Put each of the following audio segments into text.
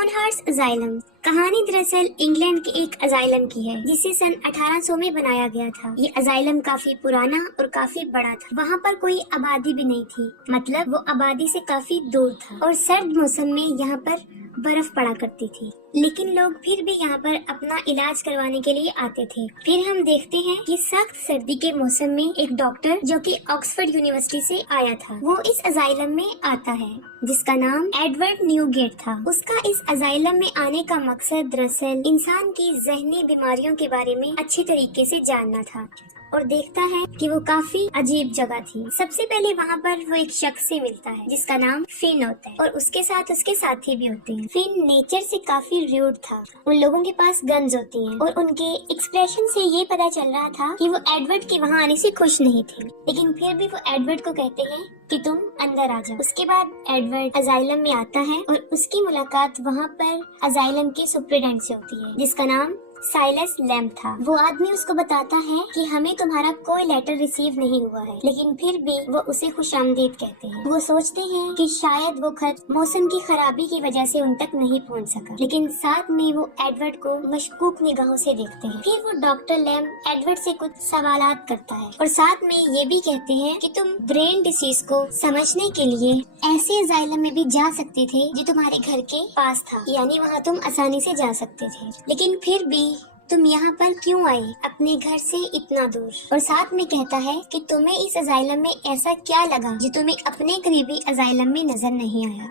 लोनहार्ट्स asylum. कहानी दरअसल England के एक अजाइलम की है जिसे सन 1800 में बनाया गया था। ये अजाइलम काफी पुराना और काफी बड़ा था। वहाँ पर कोई आबादी भी नहीं थी, मतलब वो आबादी से काफी दूर था और सर्द मौसम में यहाँ पर बर्फ पड़ा करती थी। लेकिन लोग फिर भी यहाँ पर अपना इलाज करवाने के लिए आते थे। फिर हम देखते हैं कि सख्त सर्दी के मौसम में एक डॉक्टर जो कि ऑक्सफोर्ड यूनिवर्सिटी से आया था, वो इस अजाइलम में आता है जिसका नाम एडवर्ड न्यूगेट था। उसका इस अजाइलम में आने का मकसद दरअसल इंसान की जहनी बीमारियों के बारे में अच्छे तरीके से जानना था और देखता है कि वो काफी अजीब जगह थी। सबसे पहले वहाँ पर वो एक शख्स से मिलता है जिसका नाम फिन होता है और उसके साथ उसके साथी भी होते हैं। फिन नेचर से काफी र्यूड था। उन लोगों के पास गन्स होती हैं और उनके एक्सप्रेशन से ये पता चल रहा था कि वो एडवर्ड के वहाँ आने से खुश नहीं थे। लेकिन फिर भी वो एडवर्ड को कहते हैं कि तुम अंदर आ जाओ। उसके बाद एडवर्ड अजाइलम में आता है और उसकी मुलाकात वहाँ पर अजाइलम के सुप्रिटेंडेंट से होती है जिसका नाम साइलस लैम्प था। वो आदमी उसको बताता है कि हमें तुम्हारा कोई लेटर रिसीव नहीं हुआ है, लेकिन फिर भी वो उसे खुशामदीद कहते हैं। वो सोचते हैं कि शायद वो खत मौसम की खराबी की वजह से उन तक नहीं पहुंच सका, लेकिन साथ में वो एडवर्ड को मशकूक निगाहों से देखते हैं। फिर वो डॉक्टर लैम्प एडवर्ड से कुछ सवालात करता है और साथ में ये भी कहते हैं कि तुम ब्रेन डिसीज को समझने के लिए ऐसे अजाइलम में भी जा सकते थे जो तुम्हारे घर के पास था, यानी वहाँ तुम आसानी से जा सकते थे। लेकिन फिर भी तुम यहाँ पर क्यों आए अपने घर से इतना दूर? और साथ में कहता है कि तुम्हें इस अजाइलम में ऐसा क्या लगा जो तुम्हें अपने करीबी अजाइलम में नजर नहीं आया?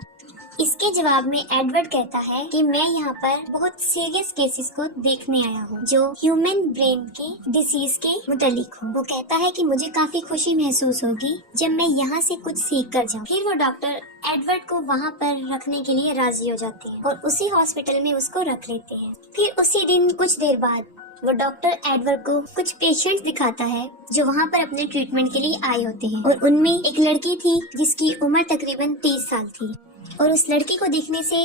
इसके जवाब में एडवर्ड कहता है कि मैं यहाँ पर बहुत सीरियस केसेस को देखने आया हूँ जो ह्यूमन ब्रेन के डिसीज के मुतालिक हो। वो कहता है कि मुझे काफी खुशी महसूस होगी जब मैं यहाँ से कुछ सीख कर जाऊँ। फिर वो डॉक्टर एडवर्ड को वहाँ पर रखने के लिए राजी हो जाते हैं और उसी हॉस्पिटल में उसको रख लेते हैं। फिर उसी दिन कुछ देर बाद वो डॉक्टर एडवर्ड को कुछ पेशेंट्स दिखाता है जो वहाँ पर अपने ट्रीटमेंट के लिए आए होते हैं और उनमें एक लड़की थी जिसकी उम्र तकरीबन 30 साल थी और उस लड़की को देखने से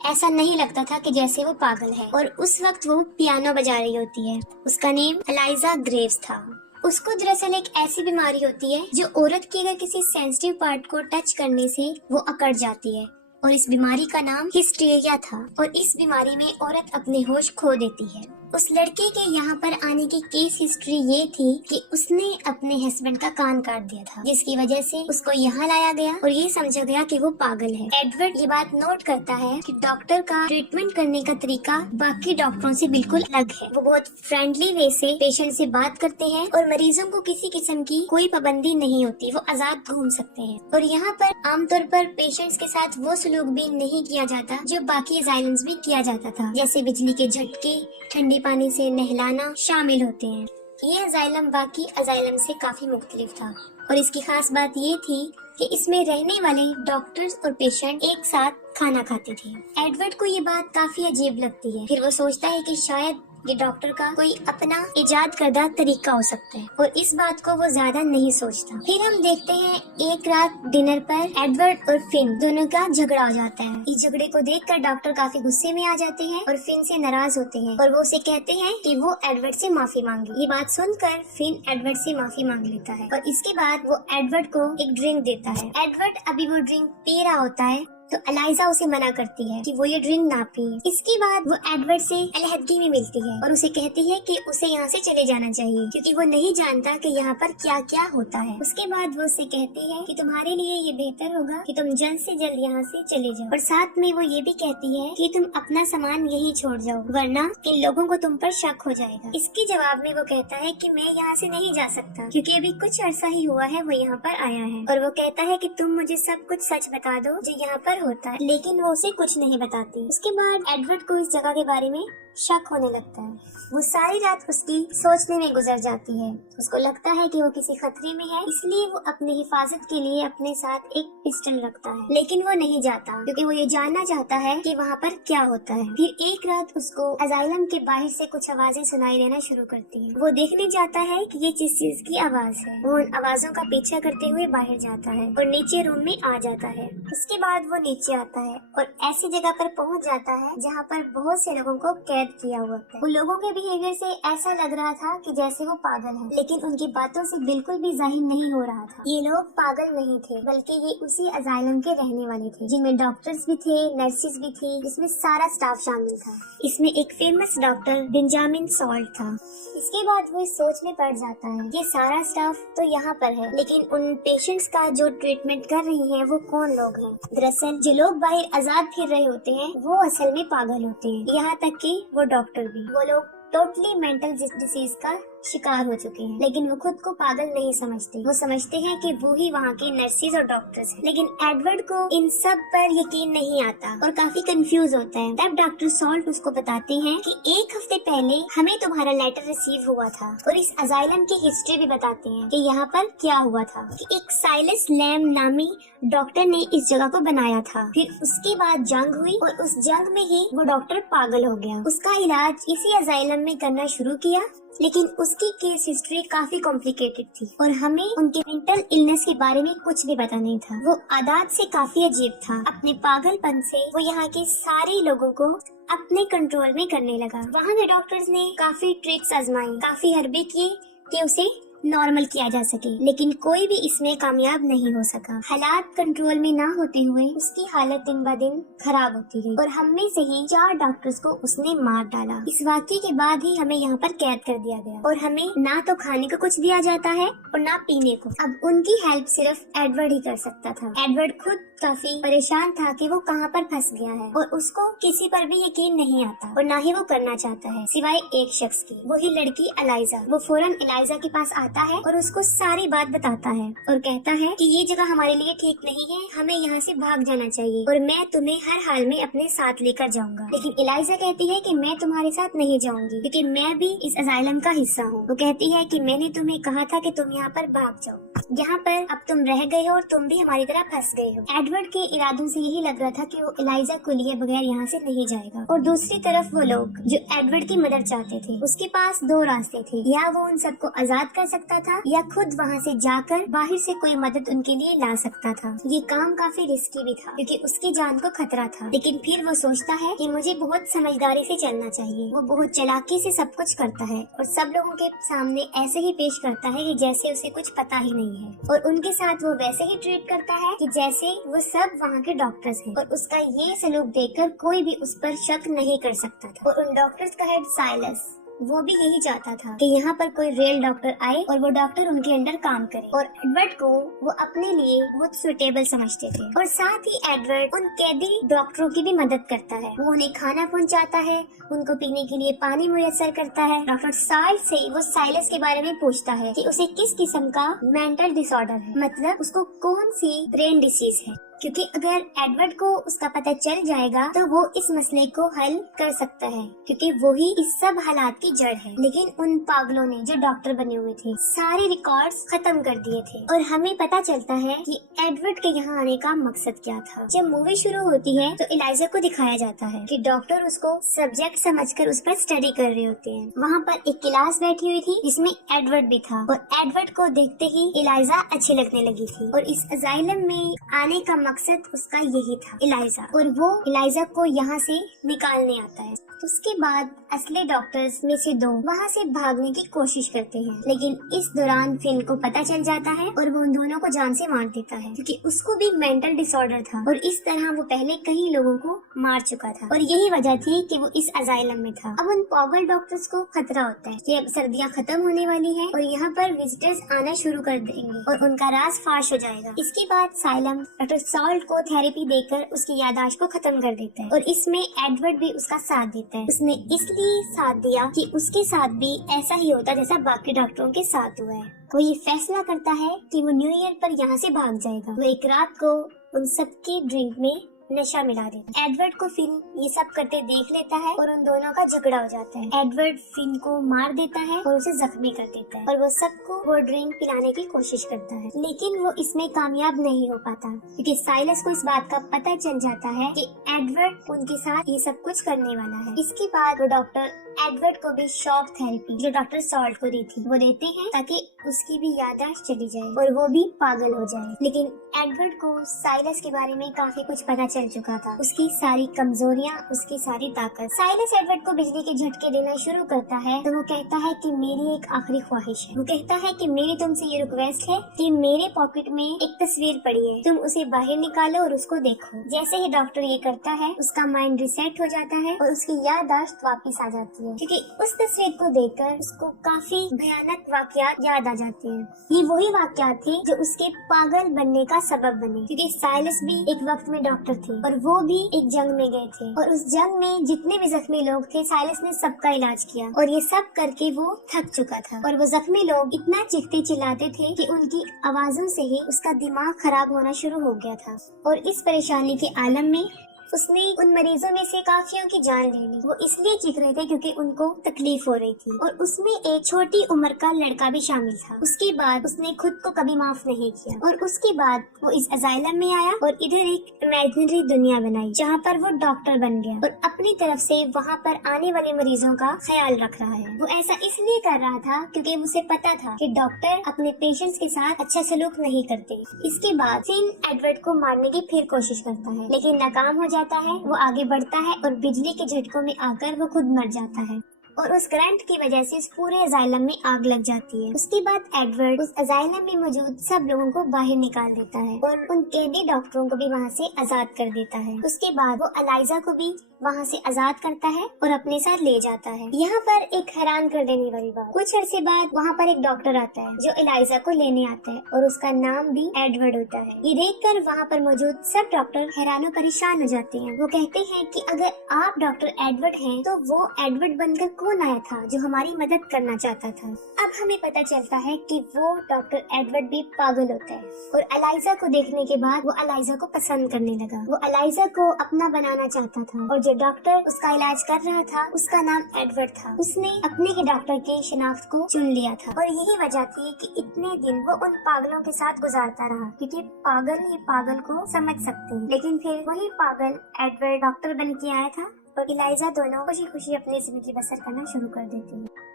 ऐसा नहीं लगता था कि जैसे वो पागल है और उस वक्त वो पियानो बजा रही होती है। उसका नेम एलाइजा ग्रेव्स था। उसको दरअसल एक ऐसी बीमारी होती है जो औरत के अगर किसी सेंसिटिव पार्ट को टच करने से वो अकड़ जाती है और इस बीमारी का नाम हिस्टीरिया था और इस बीमारी में औरत अपने होश खो देती है। उस लड़के के यहाँ पर आने की केस हिस्ट्री ये थी कि उसने अपने हस्बैंड का कान काट दिया था, जिसकी वजह से उसको यहाँ लाया गया और ये समझा गया कि वो पागल है। एडवर्ड ये बात नोट करता है कि डॉक्टर का ट्रीटमेंट करने का तरीका बाकी डॉक्टरों से बिल्कुल अलग है। वो बहुत फ्रेंडली वे से पेशेंट से बात करते हैं और मरीजों को किसी किस्म की कोई पाबंदी नहीं होती, वो आजाद घूम सकते हैं। और यहाँ पर आमतौर पर पेशेंट्स के साथ वो सलूक भी नहीं किया जाता जो बाकी अजाइलम्स में किया जाता था, जैसे बिजली के झटके, ठंडे पानी से नहलाना शामिल होते हैं। ये अजाइलम बाकी अजाइलम से काफी मुख्तलिफ था और इसकी खास बात ये थी कि इसमें रहने वाले डॉक्टर्स और पेशेंट एक साथ खाना खाते थे। एडवर्ड को ये बात काफी अजीब लगती है। फिर वो सोचता है कि शायद ये डॉक्टर का कोई अपना इजाद करदा तरीका हो सकता है और इस बात को वो ज्यादा नहीं सोचता। फिर हम देखते हैं एक रात डिनर पर एडवर्ड और फिन दोनों का झगड़ा हो जाता है। इस झगड़े को देखकर डॉक्टर काफी गुस्से में आ जाते हैं और फिन से नाराज होते हैं और वो उसे कहते हैं कि वो एडवर्ड से माफी मांगे। ये बात सुनकर फिन एडवर्ड से माफी मांग लेता है और इसके बाद वो एडवर्ड को एक ड्रिंक देता है। एडवर्ड अभी वो ड्रिंक पी रहा होता है तो एलाइजा उसे मना करती है कि वो ये ड्रिंक ना पिए। इसके बाद वो एडवर्ड से अलहदगी में मिलती है और उसे कहती है कि उसे यहाँ से चले जाना चाहिए क्योंकि वो नहीं जानता कि यहाँ पर क्या क्या होता है। उसके बाद वो उसे कहती है कि तुम्हारे लिए ये बेहतर होगा कि तुम जल्द से जल्द यहाँ से चले जाओ और साथ में वो ये भी कहती है कि तुम अपना सामान यही छोड़ जाओ वरना इन लोगों को तुम पर शक हो जाएगा। इसके जवाब में वो कहता है कि मैं यहाँ से नहीं जा सकता क्योंकि अभी कुछ अरसा ही हुआ है वो यहाँ पर आया है और वो कहता है कि तुम मुझे सब कुछ सच बता दो जो यहाँ पर होता है, लेकिन वो उसे कुछ नहीं बताती। उसके बाद एडवर्ड को इस जगह के बारे में शक होने लगता है। वो सारी रात उसकी सोचने में गुजर जाती है। उसको लगता है कि वो किसी खतरे में है, इसलिए वो अपनी हिफाजत के लिए अपने साथ एक पिस्टल रखता है, लेकिन वो नहीं जाता क्योंकि वो ये जानना चाहता है कि वहाँ पर क्या होता है। फिर एक रात उसको अजाइलम के बाहर से कुछ आवाजें सुनाई देना शुरू करती है। वो देखने जाता है कि ये किस चीज की आवाज है। वो उन आवाजों का पीछा करते हुए बाहर जाता है और नीचे रूम में आ जाता है। उसके बाद वो नीचे आता है और ऐसी जगह पर पहुँच जाता है जहाँ पर बहुत से लोगों को कैद गलत किया हुआ है। उन लोगों के बिहेवियर से ऐसा लग रहा था कि जैसे वो पागल है, लेकिन उनकी बातों से बिल्कुल भी जाहिर नहीं हो रहा था। ये लोग पागल नहीं थे, बल्कि ये उसी अजाइलम के रहने वाले थे, जिनमें डॉक्टर्स भी थे, नर्सेज भी थी, जिसमें सारा स्टाफ शामिल था। इसमें एक फेमस डॉक्टर बेंजामिन सॉल्ट था। इसके बाद वो इस सोच में पड़ जाता है, ये सारा स्टाफ तो यहाँ पर है, लेकिन उन पेशेंट्स का जो ट्रीटमेंट कर रही है वो कौन लोग हैं? दरअसल जो लोग बाहर आजाद फिर रहे होते हैं वो असल में पागल होते हैं, यहाँ तक कि वो डॉक्टर भी। वो लोग टोटली मेंटल डिसीज का शिकार हो चुके हैं, लेकिन वो खुद को पागल नहीं समझते। वो समझते हैं कि वो ही वहाँ के नर्सेज और डॉक्टर्स हैं। लेकिन एडवर्ड को इन सब पर यकीन नहीं आता और काफी कंफ्यूज होता है। तब डॉक्टर सॉल्ट उसको बताते हैं कि एक हफ्ते पहले हमें तुम्हारा लेटर रिसीव हुआ था, और इस अजाइलम की हिस्ट्री भी बताते हैं कि यहाँ पर क्या हुआ था। कि एक साइलस लैम नामी डॉक्टर ने इस जगह को बनाया था, फिर उसके बाद जंग हुई और उस जंग में ही वो डॉक्टर पागल हो गया। उसका इलाज इसी अजाइलम में करना शुरू किया, लेकिन उसकी केस हिस्ट्री काफी कॉम्प्लिकेटेड थी और हमें उनके मेंटल इलनेस के बारे में कुछ भी पता नहीं था। वो आदत से काफी अजीब था। अपने पागलपन से वो यहाँ के सारे लोगों को अपने कंट्रोल में करने लगा। वहाँ के डॉक्टर्स ने काफी ट्रिक्स आजमाई, काफी हरबे किए कि उसे नॉर्मल किया जा सके, लेकिन कोई भी इसमें कामयाब नहीं हो सका। हालात कंट्रोल में ना होते हुए उसकी हालत दिन ब दिन खराब होती गई और हम में से ही 4 डॉक्टर्स को उसने मार डाला। इस वाक़ये के बाद ही हमें यहाँ पर कैद कर दिया गया और हमें ना तो खाने को कुछ दिया जाता है और ना पीने को। अब उनकी हेल्प सिर्फ एडवर्ड ही कर सकता था। एडवर्ड खुद काफी परेशान था कि वो कहाँ पर फंस गया है और उसको किसी पर भी यकीन नहीं आता और ना ही वो करना चाहता है, सिवाय एक शख्स की, वही लड़की एलाइजा। वो फौरन एलाइजा के पास आता है और उसको सारी बात बताता है और कहता है कि ये जगह हमारे लिए ठीक नहीं है, हमें यहाँ से भाग जाना चाहिए और मैं तुम्हें हर हाल में अपने साथ लेकर जाऊंगा। लेकिन एलाइजा कहती है कि मैं तुम्हारे साथ नहीं जाऊंगी, क्योंकि मैं भी इस अजाइलम का हिस्सा हूँ। वो कहती है कि मैंने तुम्हें कहा था कि तुम यहाँ पर भाग जाओ, यहाँ पर अब तुम रह गए हो और तुम भी हमारी तरह फंस गए हो। एडवर्ड के इरादों से यही लग रहा था कि वो एलाइजा को लिए बगैर यहाँ से नहीं जाएगा। और दूसरी तरफ वो लोग जो एडवर्ड की मदद चाहते थे, उसके पास 2 रास्ते थे, या वो उन सबको आजाद कर सकता था या खुद वहाँ से जाकर बाहर से कोई मदद उनके लिए ला सकता था। ये काम काफी रिस्की भी था क्योंकि उसकी जान को खतरा था, लेकिन फिर वो सोचता है कि मुझे बहुत समझदारी से चलना चाहिए। वो बहुत चालाकी से सब कुछ करता है और सब लोगों के सामने ऐसे ही पेश करता है कि जैसे उसे कुछ पता ही नहीं है, और उनके साथ वो वैसे ही ट्रीट करता है कि जैसे वो सब वहाँ के डॉक्टर्स हैं। और उसका ये सलूक देखकर कोई भी उस पर शक नहीं कर सकता था। और उन डॉक्टर्स का हेड साइलस, वो भी यही चाहता था कि यहाँ पर कोई रियल डॉक्टर आए और वो डॉक्टर उनके अंडर काम करे, और एडवर्ड को वो अपने लिए बहुत सुटेबल समझते थे। और साथ ही एडवर्ड उन कैदी डॉक्टरों की भी मदद करता है। वो उन्हें खाना पहुँचाता है, उनको पीने के लिए पानी मुयस्सर करता है। डॉक्टर सॉल्ट से वो साइलस के बारे में पूछता है कि उसे किस किस्म का मेंटल डिसऑर्डर है, मतलब उसको कौन सी ब्रेन डिसीज है, क्योंकि अगर एडवर्ड को उसका पता चल जाएगा तो वो इस मसले को हल कर सकता है, क्योंकि वो ही इस सब हालात की जड़ है। लेकिन उन पागलों ने जो डॉक्टर बने हुए थे सारे रिकॉर्ड्स खत्म कर दिए थे, और हमें पता चलता है कि एडवर्ड के यहाँ आने का मकसद क्या था। जब मूवी शुरू होती है तो एलाइजा को दिखाया जाता है कि डॉक्टर उसको सब्जेक्ट समझकर उस पर स्टडी कर रहे होते हैं। वहाँ पर एक क्लास बैठी हुई थी जिसमें एडवर्ड भी था, और एडवर्ड को देखते ही एलाइजा अच्छी लगने लगी थी, और इस अजाइलम में आने का मकसद उसका यही था, एलाइजा, और वो एलाइजा को यहाँ से निकालने आता है। उसके बाद असली डॉक्टर्स में से 2 वहाँ से भागने की कोशिश करते हैं, लेकिन इस दौरान फिन को पता चल जाता है और वो उन दोनों को जान से मार देता है, क्योंकि उसको भी मेंटल डिसऑर्डर था और इस तरह वो पहले कई लोगों को मार चुका था, और यही वजह थी कि वो इस अजाइलम में था। अब उन पागल डॉक्टर्स को खतरा होता है कि अब सर्दियाँ खत्म होने वाली है और यहाँ पर विजिटर्स आना शुरू कर देंगे और उनका राज फाश हो जाएगा। इसके बाद साइलम डॉक्टर सॉल्ट को थेरेपी देकर उसकी याददाश्त को खत्म कर देता है, और इसमें एडवर्ड भी उसका साथ देता है। उसने इसलिए साथ दिया कि उसके साथ भी ऐसा ही होता जैसा बाकी डॉक्टरों के साथ हुआ है। वो ये फैसला करता है कि वो न्यू ईयर पर यहाँ से भाग जाएगा। वो एक रात को उन सबके ड्रिंक में नशा मिला देता है। एडवर्ड को फिन ये सब करते देख लेता है और उन दोनों का झगड़ा हो जाता है। एडवर्ड फिन को मार देता है और उसे जख्मी कर देता है, और वो सबको वो ड्रिंक पिलाने की कोशिश करता है, लेकिन वो इसमें कामयाब नहीं हो पाता, क्योंकि साइलस को इस बात का पता चल जाता है कि एडवर्ड उनके साथ ये सब कुछ करने वाला है। इसके बाद वो डॉक्टर एडवर्ड को भी शॉक थेरेपी जो डॉक्टर सॉल्ट को दी थी वो देते हैं, ताकि उसकी भी याददाश्त चली जाए और वो भी पागल हो जाए। लेकिन एडवर्ड को साइलस के बारे में काफी कुछ पता चल चल चुका था, उसकी सारी कमजोरियां, उसकी सारी ताकत। साइलस एडवर्ड को बिजली के झटके देना शुरू करता है तो वो कहता है कि मेरी एक आखिरी ख्वाहिश है। वो कहता है कि मेरी तुमसे ये रिक्वेस्ट है कि मेरे पॉकेट में एक तस्वीर पड़ी है, तुम उसे बाहर निकालो और उसको देखो। जैसे ही डॉक्टर ये करता है उसका माइंड रिसेट हो जाता है और उसकी याददाश्त वापस आ जाती है, क्योंकि उस तस्वीर को देखकर उसको काफी भयानक वाकयात याद आ जाते हैं। ये वही वाकयात थे जो उसके पागल बनने का सबब बने, क्योंकि साइलस भी एक वक्त में डॉक्टर थे और वो भी एक जंग में गए थे और उस जंग में जितने भी जख्मी लोग थे साइलस ने सबका इलाज किया और ये सब करके वो थक चुका था। और वो जख्मी लोग इतना चीखते चिल्लाते थे कि उनकी आवाजों से ही उसका दिमाग खराब होना शुरू हो गया था। और इस परेशानी के आलम में उसने उन मरीजों में से काफियों की जान ले ली। वो इसलिए चीख रहे थे क्योंकि उनको तकलीफ हो रही थी और उसमें एक छोटी उम्र का लड़का भी शामिल था। उसके बाद उसने खुद को कभी माफ नहीं किया और उसके बाद वो इस अजाइलम में आया और इधर एक इमेजिनरी दुनिया बनाई जहाँ पर वो डॉक्टर बन गया और अपनी तरफ से वहाँ पर आने वाले मरीजों का ख्याल रख रहा है। वो ऐसा इसलिए कर रहा था क्योंकि उसे पता था कि डॉक्टर अपने पेशेंट्स के साथ अच्छा सलूक नहीं करते। इसके बाद फिन एडवर्ड को मारने की फिर कोशिश करता है लेकिन नाकाम हो जाता है। वो आगे बढ़ता है और बिजली के झटकों में आकर वो खुद मर जाता है और उस करंट की वजह से इस पूरे अजाइलम में आग लग जाती है। उसके बाद एडवर्ड उस अजाइलम में मौजूद सब लोगों को बाहर निकाल देता है और उन कैदी डॉक्टरों को भी वहाँ से आजाद कर देता है। उसके बाद वो एलाइजा को भी वहाँ से आजाद करता है और अपने साथ ले जाता है। यहाँ पर एक हैरान कर देने वाली बात, कुछ अरसे बाद वहाँ पर एक डॉक्टर आता है जो एलाइजा को लेने आता है और उसका नाम भी एडवर्ड होता है। ये देखकर वहाँ पर मौजूद सब डॉक्टर हैरान और परेशान हो जाते हैं। वो कहते हैं कि अगर आप डॉक्टर एडवर्ड हैं तो वो एडवर्ड बनकर कौन आया था जो हमारी मदद करना चाहता था। अब हमें पता चलता है कि वो डॉक्टर एडवर्ड भी पागल होता है और एलाइजा को देखने के बाद वो एलाइजा को पसंद करने लगा। वो एलाइजा को अपना बनाना चाहता था और जो डॉक्टर उसका इलाज कर रहा था उसका नाम एडवर्ड था। उसने अपने ही डॉक्टर की शिनाख्त को चुन लिया था और यही वजह थी कि इतने दिन वो उन पागलों के साथ गुजारता रहा, क्योंकि पागल ही पागल को समझ सकते हैं। लेकिन फिर वही पागल एडवर्ड डॉक्टर बन के आया था और एलाइजा दोनों खुशी खुशी अपनी जिंदगी बसर करना शुरू कर देती है।